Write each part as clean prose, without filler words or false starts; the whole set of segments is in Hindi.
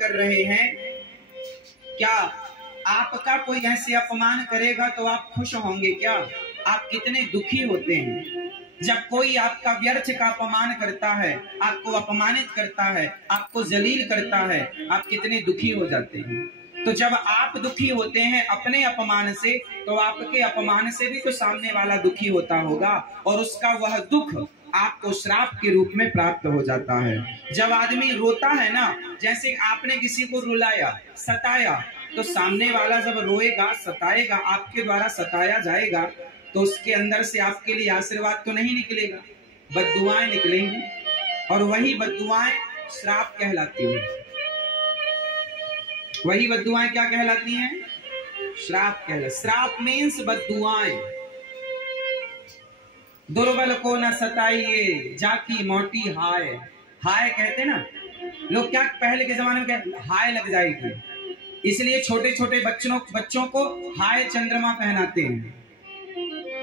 कर रहे हैं, क्या आपका कोई ऐसे अपमान करेगा तो आप खुश होंगे क्या? आप कितने दुखी होते हैं जब कोई आपका व्यर्थ का अपमान करता है, आपको अपमानित करता है, आपको जलील करता है, आप कितने दुखी हो जाते हैं। तो जब आप दुखी होते हैं अपने अपमान से, तो आपके अपमान से भी तो सामने वाला दुखी होता होगा, और उसका वह दुख आपको श्राप के रूप में प्राप्त हो जाता है। जब आदमी रोता है ना, जैसे आपने किसी को रुलाया, सताया, तो सामने वाला जब रोएगा, सताएगा, आपके द्वारा सताया जाएगा, तो उसके अंदर से आपके लिए आशीर्वाद तो नहीं निकलेगा, बद्दुआएं निकलेंगी, और वही बद्दुआएं श्राप कहलाती हैं। वही बद्दुआएं क्या कहलाती हैं? श्राप कहलाती। श्राप मीन्स बद्दुआएं। दुर्बल को न सताइए, जाकी मोटी हाय। हाय कहते ना लोग, क्या पहले के जमाने में कहते, हाय लग जाएगी, इसलिए छोटे छोटे बच्चों को हाय चंद्रमा पहनाते हैं।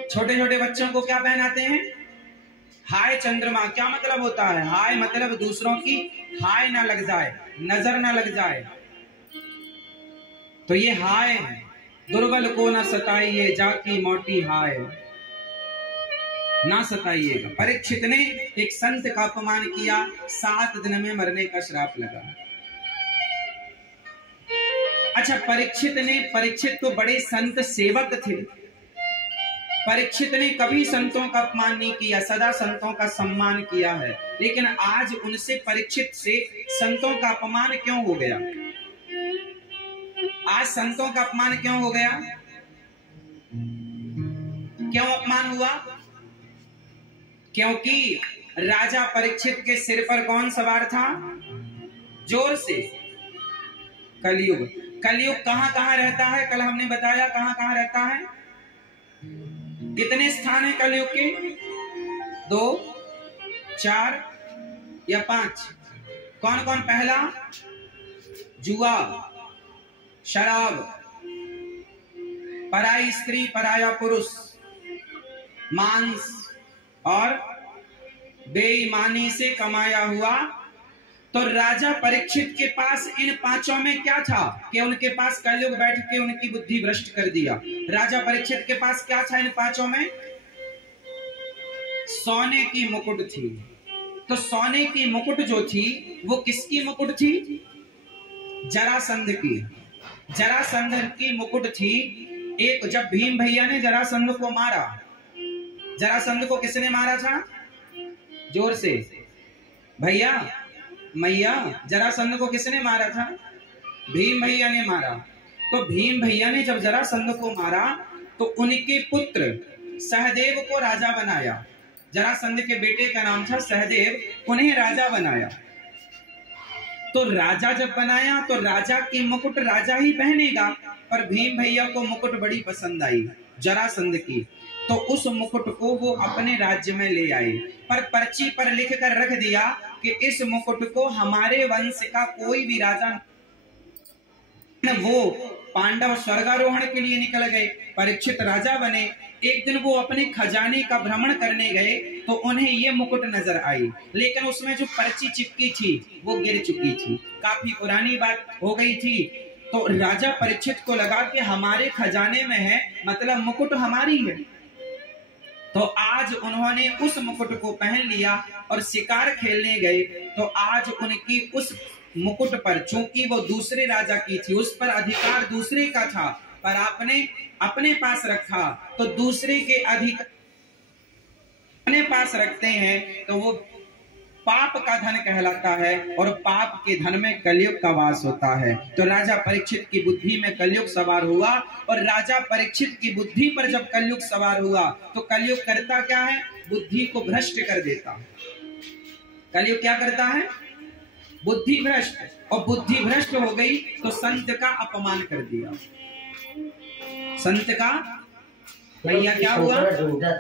छोटे छोटे बच्चों को क्या पहनाते हैं? हाय चंद्रमा। क्या मतलब होता है? हाय मतलब दूसरों की हाय ना लग जाए, नजर ना लग जाए, तो ये हाय है। दुर्बल को ना सताइए, जाकी मोटी हाय, ना सताइएगा। परीक्षित ने एक संत का अपमान किया, 7 दिन में मरने का श्राप लगा। अच्छा, परीक्षित तो बड़े संत सेवक थे। परीक्षित ने कभी संतों का अपमान नहीं किया, सदा संतों का सम्मान किया है। लेकिन आज उनसे, परीक्षित से संतों का अपमान क्यों हो गया? आज संतों का अपमान क्यों हो गया? क्यों अपमान हुआ? क्योंकि राजा परीक्षित के सिर पर कौन सवार था? जोर से, कलयुग। कलयुग कहां कहां रहता है? कल हमने बताया कहां कहां रहता है। कितने स्थान है कलयुग के? 2, 4 या 5? कौन कौन? पहला, जुआ, शराब, पराई स्त्री पराया पुरुष, मांस और बेईमानी से कमाया हुआ। तो राजा परीक्षित के पास इन 5 में क्या था कि उनके पास कलयुग बैठ के उनकी बुद्धि भ्रष्ट कर दिया। राजा परीक्षित के पास क्या था इन 5 में? सोने की मुकुट थी। तो सोने की मुकुट जो थी, वो किसकी मुकुट थी? जरासंध की। जरासंध की मुकुट थी। एक जब भीम भैया ने जरासंध को मारा, जरासंध को किसने मारा था? जोर से भैया, मैया, जरासंध को किसने मारा था? भीम भैया ने मारा। तो भीम भैया ने जब जरासंध को मारा, तो उनके पुत्र सहदेव को राजा बनाया। जरासंध के बेटे का नाम था सहदेव, उन्हें राजा बनाया। तो राजा जब बनाया, तो राजा की मुकुट राजा ही पहनेगा, पर भीम भैया को मुकुट बड़ी पसंद आई जरासंध की, तो उस मुकुट को वो अपने राज्य में ले आए, पर पर्ची पर लिख कर रख दिया कि इस मुकुट को हमारे वंश का कोई भी राजा। वो पांडव स्वर्गारोहण के लिए निकल गए, परीक्षित राजा बने। एक दिन वो अपने खजाने का भ्रमण करने गए, तो उन्हें ये मुकुट नजर आई, लेकिन उसमें जो पर्ची चिपकी थी वो गिर चुकी थी, काफी पुरानी बात हो गई थी। तो राजा परीक्षित को लगा कि हमारे खजाने में है, मतलब मुकुट हमारी है। तो आज उन्होंने उस मुकुट को पहन लिया और शिकार खेलने गए। तो आज उनकी उस मुकुट पर, चूंकि वो दूसरे राजा की थी, उस पर अधिकार दूसरे का था, पर आपने अपने पास रखा, तो दूसरे के अधिकार अपने पास रखते हैं तो वो पाप का धन कहलाता है, और पाप के धन में कलयुग का वास होता है। तो राजा परीक्षित की बुद्धि में कलयुग सवार हुआ, और राजा परीक्षित की बुद्धि पर जब कलयुग सवार हुआ, तो कलयुग करता क्या है? बुद्धि को भ्रष्ट कर देता। कलयुग क्या करता है? बुद्धि भ्रष्ट। और बुद्धि भ्रष्ट हो गई तो संत का अपमान कर दिया। संत का भैया क्या हुआ?